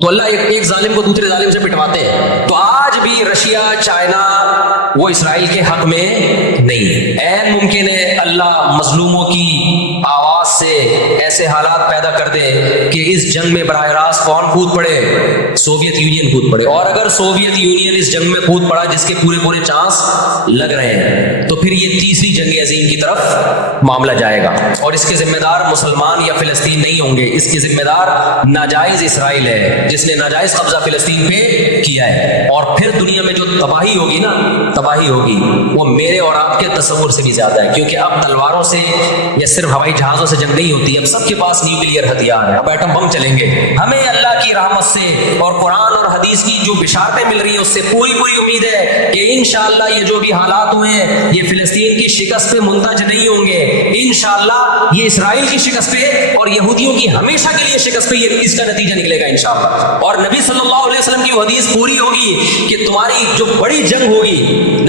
تو اللہ ایک ظالم کو دوسرے ظالم سے پٹواتے ہیں. تو آج بھی رشیا، چائنا وہ اسرائیل کے حق میں نہیں. عین ممکن ہے اللہ مظلوموں کی آواز سے ایسے حالات پیدا کر دے کہ اس جنگ میں براہ راست کون کود پڑے؟ سوویت یونین کود پڑے. اور اگر سوویت یونین اس جنگ میں کود پڑا جس کے پورے چانس لگ رہے ہیں تو پھر یہ تیسری جنگ عظیم کی طرف معاملہ جائے گا. اور اس کے ذمہ دار مسلمان یا فلسطین نہیں ہوں گے. اس کے ذمہ دار ناجائز اسرائیل ہے جس نے ناجائز قبضہ فلسطین پہ کیا ہے. اور پھر دنیا میں جو تباہی ہوگی نا، تباہی ہوگی وہ میرے اور آپ کے تصور سے بھی زیادہ ہے. کیونکہ اب تلواروں سے یا صرف ہوائی جہازوں سے جنگ نہیں ہوتی، اب سب کے پاس نیوکلیئر ہتھیار ہے. اب ایٹم بم چلیں گے. ہمیں اللہ کی رحمت سے اور قرآن اور حدیث کی جو بشارتیں مل رہی ہیں اس سے پوری امید ہے کہ انشاءاللہ یہ جو بھی حالات ہوئے ہیں یہ فلسطین کی شکست پہ منتج نہیں ہوں گے. انشاءاللہ یہ اسرائیل کی شکست پہ اور یہودیوں کی ہمیشہ کے لیے شکست پہ یہ اس کا نتیجہ نکلے گا انشاءاللہ. اور نبی صلی اللہ علیہ وسلم کی حدیث پوری ہوگی کہ تمہاری جو بڑی جنگ ہوگی،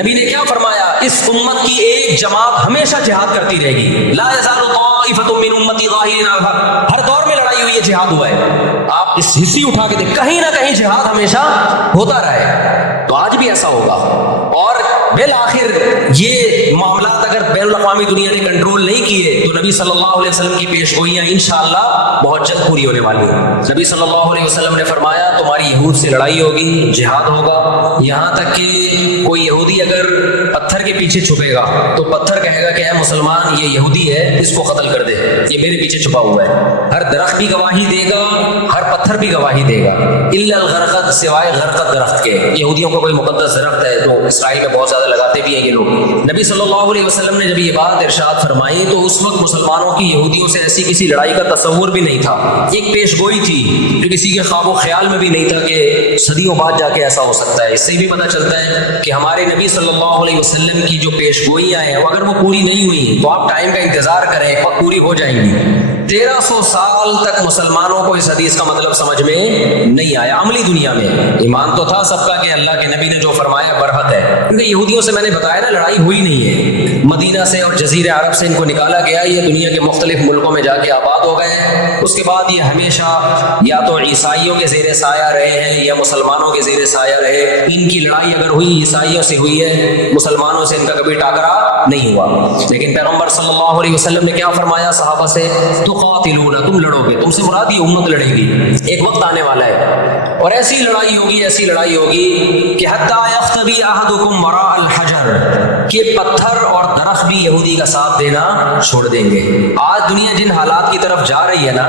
نبی نے کیا فرمایا؟ اس امت کی ایک جماعت ہمیشہ جہاد کرتی رہے گی. لا یزال طائفۃ من امتی ظاہرین علی الحق. ہر دور میں لڑائی ہوئی ہے، جہاد ہوا ہے. آپ اس ہسٹری اٹھا کے دیکھ، کہیں نہ کہیں جہاد ہمیشہ ہوتا رہا ہے. تو آج بھی ایسا ہوگا. اور بالآخر یہ معاملات اگر بین الاقوامی دنیا نے کنٹرول نہیں کیے تو نبی صلی اللہ علیہ وسلم کی پیش گوئیاں انشاءاللہ بہت جلد پوری ہونے والی ہیں. نبی صلی اللہ علیہ وسلم نے فرمایا تمہاری یہود سے لڑائی ہوگی، جہاد ہوگا. یہاں تک کہ کوئی یہودی اگر پتھر کے پیچھے چھپے گا تو پتھر کہے گا کہ اے مسلمان یہ یہودی ہے، اس کو قتل کر دے، یہ میرے پیچھے چھپا ہوا ہے. ہر درخت بھی گواہی دے گا، ہر پتھر بھی گواہی دے گا، الا الغرقد، سوائے غرقد درخت کے. یہودیوں کو کوئی مقدس درخت ہے تو اسرائیل میں بہت زیادہ لگاتے بھی ہیں یہ لوگ. نبی صلی اللہ علیہ وسلم نے جب یہ بات ارشاد فرمائی تو اس وقت مسلمانوں کی یہودیوں سے ایسی کسی لڑائی کا تصور بھی نہیں تھا. ایک پیش گوئی تھی جو کسی کے خواب و خیال میں بھی نہیں تھا کہ صدیوں بعد جا کے ایسا ہو سکتا ہے. اس سے بھی پتہ چلتا ہے کہ ہمارے نبی صلی اللہ علیہ وسلم کی جو پیش گوئیاں ہیں اگر وہ پوری نہیں ہوئی تو آپ ٹائم کا انتظار کریں اور پوری ہو جائیں گی. 1300 سال تک مسلمانوں کو اس حدیث کا مطلب سمجھ میں نہیں آیا. عملی دنیا میں ایمان تو تھا سب کا کہ اللہ کے نبی نے جو فرمایا برحق ہے. کیونکہ یہودیوں سے میں نے بتایا نا لڑائی ہوئی نہیں ہے. مدینہ سے اور جزیرہ عرب سے ان کو نکالا گیا، یہ دنیا کے مختلف ملکوں میں جا کے آباد ہو گئے. اس کے بعد یہ ہمیشہ یا تو عیسائیوں کے زیر سایہ رہے ہیں یا مسلمانوں کے زیر سایہ رہے. ان کی لڑائی اگر ہوئی عیسائیوں سے ہوئی ہے، مسلمانوں سے ان کا کبھی ٹاکرا نہیں ہوا. لیکن پیغمبر صلی اللہ علیہ وسلم نے کیا فرمایا صحابہ سے؟ تقاتلون، تم لڑو گے، تم سے مراد یہ امت لڑے گی. ایک وقت آنے والا ہے اور ایسی لڑائی ہوگی، ایسی لڑائی ہوگی کہ حتی یختبی احدکم وراء الحجر، کہ پتھر اور درخت بھی یہودی کا ساتھ دینا چھوڑ دیں گے. آج دنیا جن حالات کی طرف جا رہی ہے نا،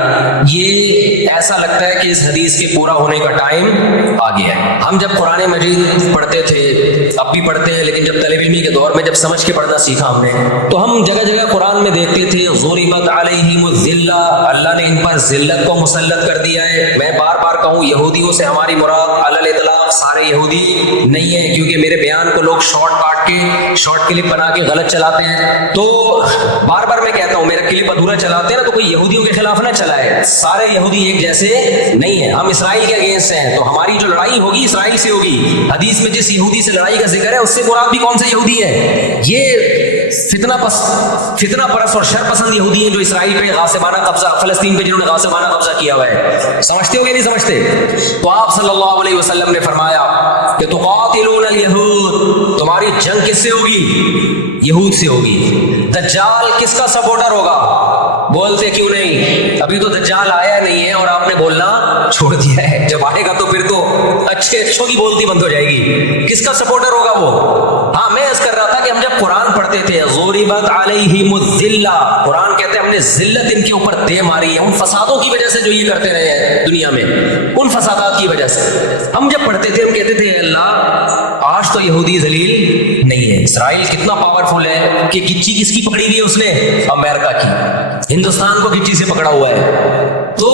یہ ایسا لگتا ہے کہ اس حدیث کے پورا ہونے کا ٹائم آ گیا ہے. ہم جب قرآن مجید پڑھتے تھے، اب بھی پڑھتے ہیں، لیکن جب طالب علمی کے دور میں جب سمجھ کے پڑھنا سیکھا ہم نے تو ہم جگہ جگہ قرآن میں دیکھتے تھے ضربت علیہم الذلہ، اللہ نے ان پر ذلت کو مسلط کر دیا ہے. میں بار بار کہوں یہودیوں سے ہماری مراد علی الاطلاق سارے یہودی نہیں ہیں، کیونکہ میرے بیان کو لوگ شارٹ کلپ بنا کے غلط چلاتے ہیں. تو بار بار میں کہتا ہوں میرا کلپ ادھورا چلاتے ہیں نا تو کوئی یہودیوں کے خلاف نہ چلائے. سارے یہودی ایک جیسے نہیں ہیں. ہم اسرائیل کے اگینسٹ ہیں تو ہماری جو لڑائی ہوگی اسرائیل سے ہوگی. حدیث میں جس یہودی سے لڑائی کا ذکر ہے اس سے مراد بھی کون سے یہودی ہے؟ یہ فتنہ پرست اور شر پسند یہودی ہیں جو اسرائیل پہ غاصبانہ قبضہ، فلسطین پہ جنہوں نے غاصبانہ قبضہ کیا ہوا ہے. سمجھتے ہو کہ نہیں سمجھتے؟ تو آپ صلی اللہ علیہ وسلم نے فرمایا کہ تقاتلون الیہود، تمہاری جنگ کس سے ہوگی؟ یہود سے ہوگی. دجال کس کا سپورٹر ہوگا؟ بولتے کیوں نہیں؟ ابھی تو دجال آیا نہیں ہے اور آپ نے بولنا چھوڑ دیا ہے. جب آئے گا تو پھر تو اچھوں کی بولتی بند ہو جائے گی. کس کا سپورٹر ہوگا وہ؟ ہاں میں عرض کر رہا تھا کہ ہم جب قرآن پڑھتے تھے ضربت علیہم الذلہ، قرآن کہتے ہیں ہم نے ذلت ان کے اوپر دے ماری ہے. ان فسادوں کی وجہ سے جو یہ کرتے رہے ہیں دنیا میں، ان فسادات کی وجہ سے ہم جب پڑھتے تھے ہم کہتے تھے اللہ آج تو یہودی ذلیل نہیں ہے. اسرائیل کتنا پاورفل ہے کہ گچی کس کی پکڑی ہوئی ہے اس نے؟ امریکہ کی. ہندوستان کو گچی سے پکڑا ہوا ہے. تو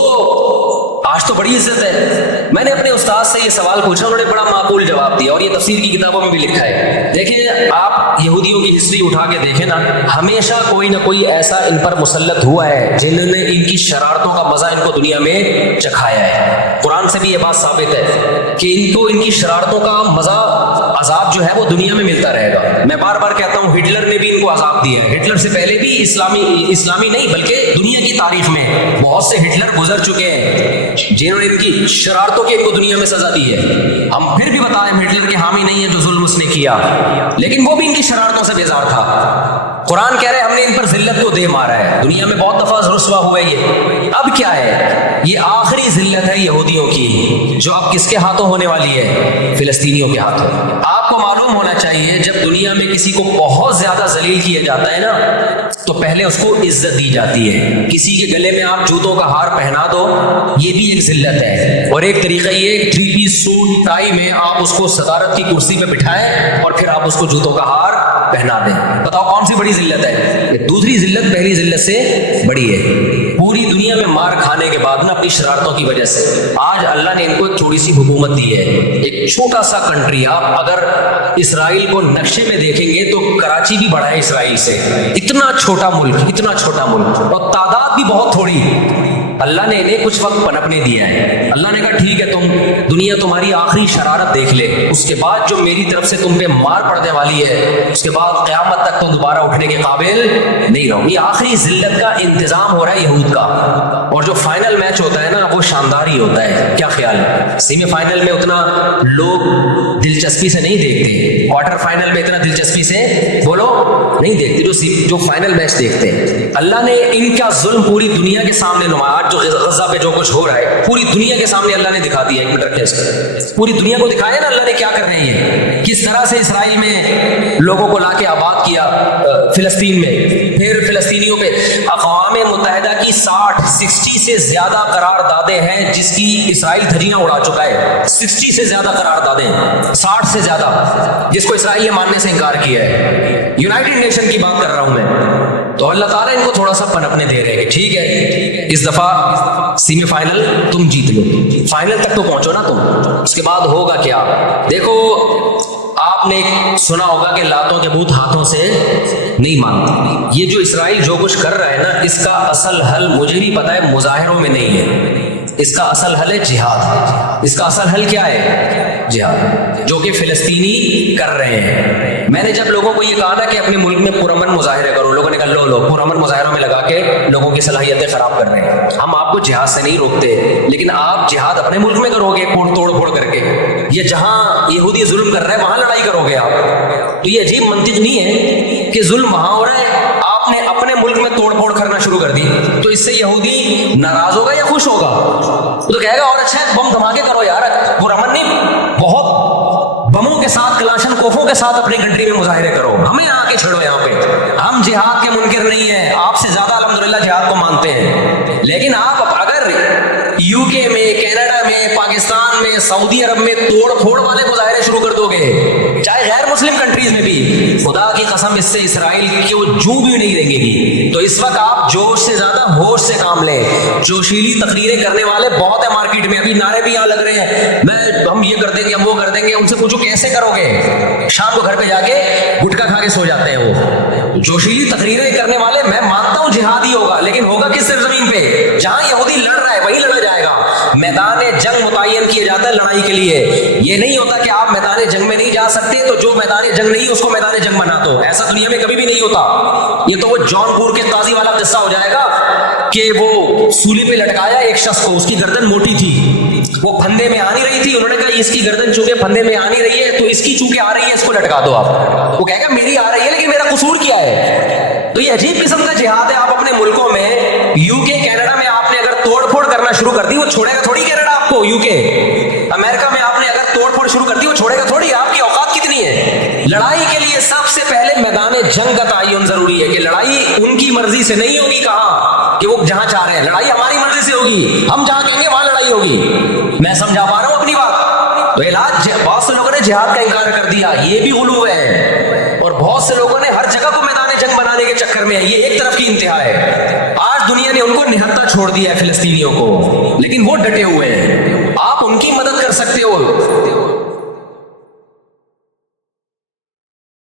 آج تو بڑی عزت ہے. میں نے اپنے استاد سے یہ سوال پوچھا، انہوں نے بڑا معقول جواب دیا اور یہ تفسیر کی کتابوں میں بھی لکھا ہے. دیکھیں آپ یہودیوں کی ہسٹری اٹھا کے دیکھیں نا، ہمیشہ کوئی نہ کوئی ایسا ان پر مسلط ہوا ہے جنہوں نے ان کی شرارتوں کا مزہ ان کو دنیا میں چکھایا ہے. قرآن سے بھی یہ بات ثابت ہے کہ ان کو ان کی شرارتوں کا مزہ، عذاب جو ہے وہ دنیا میں ملتا رہے گا. میں بار بار کہتا ہوں ہٹلر نے بھی ان کو عذاب دیا ہے. ہٹلر سے پہلے بھی اسلامی نہیں بلکہ دنیا کی تاریخ میں بہت سے ہٹلر گزر چکے ہیں. جنہوں نے ان کی شرارتوں کی ان کو دنیا میں سزا دی ہے. ہم پھر بھی بتائیں ہٹلر کے حامی نہیں ہے جو ظلم اس نے کیا، لیکن وہ بھی ان کی شرارتوں سے بیزار تھا. قرآن کہہ رہے ہیں ہم نے ان پر ذلت کو دے مارا ہے، دنیا میں بہت دفعہ رسوا ہوئے یہ. اب کیا ہے؟ یہ آخری ذلت ہے یہودیوں کی، جو اب کس کے ہاتھوں ہونے والی ہے؟ فلسطینیوں کے ہاتھوں. آپ کو معلوم ہونا چاہیے جب دنیا میں کسی کو بہت زیادہ ذلیل کیا جاتا ہے نا تو پہلے اس کو عزت دی جاتی ہے. کسی کے گلے میں آپ جوتوں کا ہار پہنا دو، یہ بھی ایک ذلت ہے. اور ایک طریقہ یہ 3 پیس سوٹ ٹائی میں آپ اس کو صدارت کی کرسی پہ بٹھائیں اور پھر آپ اس کو جوتوں کا ہار پہنا دیں. بتاؤ کون سی بڑی ذلت ہے؟ دوسری ذلت پہلی ذلت سے بڑی ہے. پوری دنیا میں مار کھانے کے بعد نا اپنی شرارتوں کی وجہ سے آج اللہ نے ان کو ایک تھوڑی سی حکومت دی ہے. ایک چھوٹا سا کنٹری، آپ اگر اسرائیل کو نقشے میں دیکھیں گے تو کراچی بھی بڑا ہے اسرائیل سے. اتنا چھوٹا ملک، اتنا چھوٹا ملک، اور تعداد بھی بہت تھوڑی. اللہ نے انہیں کچھ وقت پنپنے دیا ہے. اللہ نے کہا ٹھیک ہے تم دنیا تمہاری آخری شرارت دیکھ لے، اس کے بعد جو میری طرف سے تم پہ مار پڑنے والی ہے اس کے بعد قیامت تک تو دوبارہ اٹھنے کے قابل نہیں رہو. یہ آخری ذلت کا انتظام ہو رہا ہے یہود کا. اور جو فائنل میچ ہوتا ہے نا وہ شاندار ہی ہوتا ہے. کیا خیال ہے؟ سیمی فائنل میں اتنا لوگ دلچسپی سے نہیں دیکھتے، کوارٹر فائنل میں اتنا دلچسپی سے بولو نہیں دیکھتے جو فائنل میچ دیکھتے ہیں. اللہ نے ان کا ظلم پوری دنیا کے سامنے نمایا. جو غزہ پہ جو کچھ ہو رہا ہے پوری دنیا کے سامنے اللہ نے دکھا دیا. ایک منٹ رکھیں اس کو، پوری دنیا کو دکھایا نا اللہ نے کیا کر رہے ہیں، کس طرح سے اسرائیل میں لوگوں کو لا کے آباد کیا، فلسطین میں. پھر فلسطینیوں پہ اقوام متحدہ کی 60 سے زیادہ قراردادیں ہیں جس کی اسرائیل دھجیاں اڑا چکا ہے. 60 سے زیادہ قراردادیں، 60 سے زیادہ، جس کو اسرائیل نے ماننے سے انکار کیا ہے. یونائٹڈ نیشن کی بات کر رہا ہوں میں. تو اللہ تعالیٰ ان کو تھوڑا سا پنپنے دے رہے ہیں کہ ٹھیک ہے اس دفعہ سیمی فائنل تم جیت لو، فائنل تک تو پہنچو نا تم، اس کے بعد ہوگا کیا. دیکھو آپ نے سنا ہوگا کہ لاتوں کے بت ہاتھوں سے نہیں مانتے. یہ جو اسرائیل جو کچھ کر رہا ہے نا اس کا اصل حل مجھے بھی پتا ہے مظاہروں میں نہیں ہے. اس کا اصل حل ہے جہاد. اس کا اصل حل کیا ہے؟ جہاد، جو کہ فلسطینی کر رہے ہیں. میں نے جب لوگوں کو یہ کہا نا کہ اپنے ملک میں پرامن مظاہرے کرو، لوگوں نے کہا لو پرامن مظاہروں میں لگا کے لوگوں کی صلاحیتیں خراب کر رہے ہیں. ہم آپ کو جہاد سے نہیں روکتے، لیکن آپ جہاد اپنے ملک میں کرو گے توڑ پھوڑ کر کے. یہ جہاں یہودی ظلم کر رہے ہیں وہاں لڑائی کرو گے آپ. تو یہ عجیب منطق نہیں ہے کہ ظلم وہاں ہو رہا ہے، آپ نے اپنے ملک میں توڑ پھوڑ کرنا شروع کر دی. تو اس سے یہودی ناراض ہوگا یا خوش ہوگا؟ تو کہے گا اور اچھا ہے بم دھماکے کرو یار، پرامن نہیں، بہت بموں کے ساتھ کلاشن کوفوں کے ساتھ اپنی کنٹری میں مظاہرے کرو، ہمیں آ کے چھڑو یہاں پہ. ہم جہاد کے منکر نہیں ہیں، آپ سے زیادہ الحمدللہ جہاد کو مانتے ہیں. لیکن آپ اگر یو کے میں، کینیڈا میں، پاکستان میں، سعودی عرب میں توڑ پھوڑ والے مظاہرے شروع کر دو گے، چاہے غیر مسلم کنٹریز میں بھی، خدا کی قسم اس سے اسرائیل کی وہ جو بھی نہیں رہیں گی. تو اس وقت آپ جوش سے زیادہ ہوش سے کام لیں. جوشیلی تقریریں کرنے والے بہت ہیں مارکیٹ میں، ابھی نعرے بھی یہاں لگ رہے ہیں، ہم یہ کر دیں گے، ہم وہ کر دیں گے. ان سے پوچھو کیسے کرو گے؟ شام کو گھر پہ جا کے گٹکا کھا کے سو جاتے ہیں وہ. جوشیلی تقریریں کرنے والے، میں مانتا ہوں جہاد ہی ہوگا، لیکن ہوگا کس سرزمین پہ؟ جہاں یہودی لڑ رہا ہے وہی لڑا جائے گا. میدان جنگ متعین کیا جاتا ہے لڑائی کے لیے. یہ نہیں ہوتا کہ آپ میدان جنگ میں نہیں جا سکتے تو جو میدان جنگ نہیں اس کو میدان جنگ بنا دو. ایسا دنیا میں کبھی بھی نہیں ہوتا. یہ تو وہ جون پور کے قاضی والا قصہ ہو جائے گا کہ وہ سولی پہ لٹکایا ایک شخص کو، اس کی گردن موٹی تھی، وہ پھندے میں آ نہیں رہی تھی. انہوں نے کہا اس کی گردن چونکہ پھندے میں آ نہیں رہی ہے تو اس کی چونکہ آ رہی ہے اس کو لٹکا دو آپ. وہ کہے گا میری آ رہی ہے لیکن میرا قصور کیا ہے؟ تو یہ عجیب قسم کا جہاد ہے. آپ اپنے ملکوں میں یو کے، کینیڈا میں آپ نے اگر توڑ پھوڑ کرنا شروع کر دی، وہ چھوڑے گا تھوڑی کینیڈا آپ کو. یو کے، امریکہ میں آپ نے اگر توڑ پھوڑ شروع کر دی وہ چھوڑے گا تھوڑی. آپ کی اوقات کتنی ہے؟ لڑائی کے لیے سب سے پہلے میدان جنگ کا تعین ضروری ہے کہ لڑائی ان کی مرضی سے نہیں ہوگی. کہاں کہ وہ جہاں چاہ رہے ہیں، لڑائی ہماری مرضی سے ہوگی. ہم جہاں کہیں گے وہاں لڑائی ہوگی. میں سمجھا پا رہا ہوں اپنی بات؟ تو علاج بہت سے لوگوں نے جہاد کا انکار کر دیا، یہ بھی غلو ہے. اور بہت سے لوگوں نے ہر جگہ کو میدان جنگ بنانے کے چکر میں، یہ ایک طرف کی انتہا ہے. آج دنیا نے ان کو نہتا چھوڑ دیا ہے فلسطینیوں کو، لیکن وہ ڈٹے ہوئے ہیں. آپ ان کی مدد کر سکتے ہو.